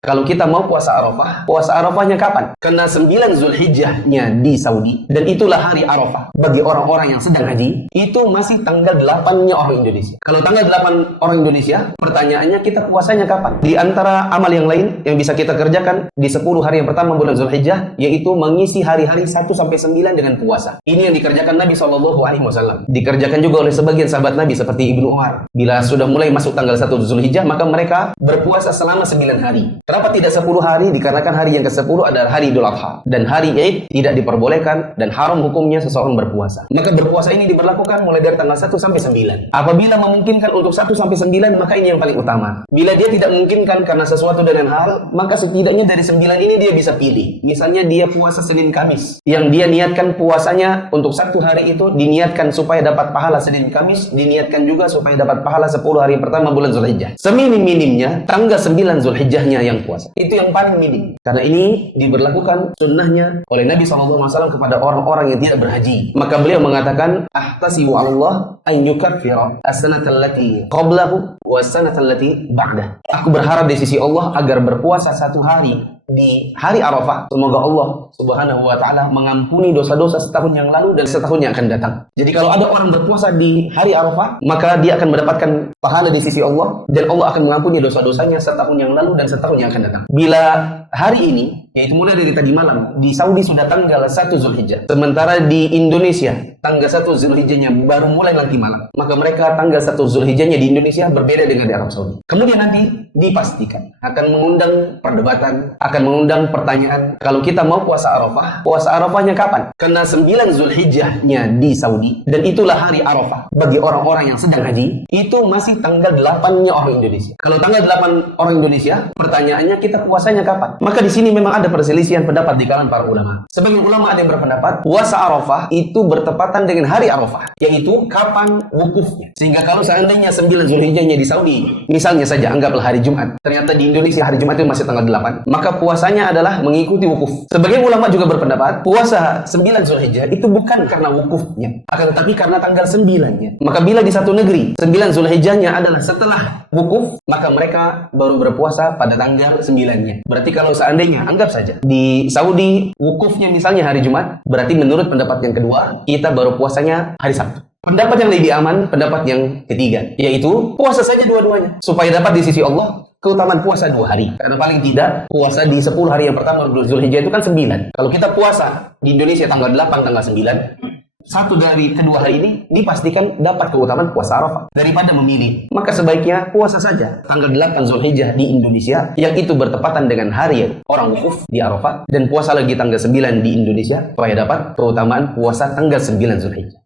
Kalau kita mau puasa Arafahnya kapan? Karena 9 Zulhijjahnya di Saudi, dan itulah hari Arafah bagi orang-orang yang sedang haji, itu masih tanggal 8-nya orang Indonesia. Kalau tanggal 8 orang Indonesia, pertanyaannya kita puasanya kapan? Di antara amal yang lain yang bisa kita kerjakan di 10 hari yang pertama bulan Zulhijjah, yaitu mengisi hari-hari 1-9 dengan puasa. Ini yang dikerjakan Nabi SAW. Dikerjakan juga oleh sebagian sahabat Nabi seperti Ibnu Umar. Bila sudah mulai masuk tanggal 1 Zulhijjah, maka mereka berpuasa selama 9 hari. Kenapa tidak 10 hari? Dikarenakan hari yang ke-10 adalah hari Idul Adha, dan hari Id tidak diperbolehkan dan haram hukumnya seseorang berpuasa. Maka berpuasa ini diberlakukan mulai dari tanggal 1 sampai 9. Apabila memungkinkan untuk 1 sampai 9, maka ini yang paling utama. Bila dia tidak memungkinkan karena sesuatu dengan hal, maka setidaknya dari 9 ini dia bisa pilih. Misalnya dia puasa Senin Kamis, yang dia niatkan puasanya untuk 1 hari itu diniatkan supaya dapat pahala Senin Kamis, diniatkan juga supaya dapat pahala 10 hari pertama bulan Zulhijjah. Seminim-minimnya tanggal 9 Zulhijjahnya yang puasa. Itu yang paling minim. Karena ini diberlakukan sunnahnya oleh Nabi SAW kepada orang-orang yang tidak berhaji. Maka beliau mengatakan, ahtasibu Allah an yukaffira as-sanata allati qablahu wa as-sanata allati ba'dah. Aku berharap di sisi Allah agar berpuasa 1 hari di hari Arafah, semoga Allah Subhanahu wa Ta'ala mengampuni dosa-dosa setahun yang lalu dan setahun yang akan datang. Jadi kalau ada orang berpuasa di hari Arafah, maka dia akan mendapatkan pahala di sisi Allah, dan Allah akan mengampuni dosa-dosanya setahun yang lalu dan setahun yang akan datang. Bila hari ini, yaitu mulai dari tadi malam, di Saudi sudah tanggal 1 Zulhijjah, sementara di Indonesia tanggal 1 Zulhijjahnya baru mulai nanti malam, maka mereka tanggal 1 Zulhijjahnya di Indonesia berbeda dengan di Arab Saudi. Kemudian nanti dipastikan akan mengundang perdebatan, akan mengundang pertanyaan, kalau kita mau puasa Arafahnya kapan? Karena 9 Zulhijjahnya di Saudi, dan itulah hari Arafah bagi orang-orang yang sedang haji, itu masih tanggal 8-nya orang Indonesia. Kalau tanggal 8 orang Indonesia, pertanyaannya kita puasanya kapan? Maka di sini memang ada perselisihan pendapat di kalangan para ulama. Sebagian ulama ada yang berpendapat puasa Arafah itu bertepatan dengan hari Arafah, yaitu kapan wukufnya. Sehingga kalau seandainya 9 Zulhijjahnya di Saudi, misalnya saja anggaplah hari Jumat, ternyata di Indonesia hari Jumat itu masih tanggal 8, maka puasanya adalah mengikuti wukuf. Sebagian ulama juga berpendapat puasa 9 Zulhijjah itu bukan karena wukufnya, akan tetapi karena tanggal 9-nya. Maka bila di satu negeri 9 Zulhijjahnya adalah setelah wukuf, maka mereka baru berpuasa pada tanggal 9-nya. Berarti kalau seandainya anggap saja di Saudi wukufnya misalnya hari Jumat, berarti menurut pendapat yang kedua kita baru puasanya hari Sabtu. Pendapat yang lebih aman, pendapat yang ketiga, yaitu puasa saja dua-duanya supaya dapat di sisi Allah keutamaan puasa 2 hari. Karena paling tidak puasa di 10 hari yang pertama bulan Zulhijjah itu kan 9. Kalau kita puasa di Indonesia tanggal 8, tanggal 9, satu dari kedua hari ini dipastikan dapat keutamaan puasa Arafah. Daripada memilih, maka sebaiknya puasa saja tanggal 8 Zulhijjah di Indonesia, yang itu bertepatan dengan hari orang wukuf di Arafah, dan puasa lagi tanggal 9 di Indonesia supaya dapat keutamaan puasa tanggal 9 Zulhijjah.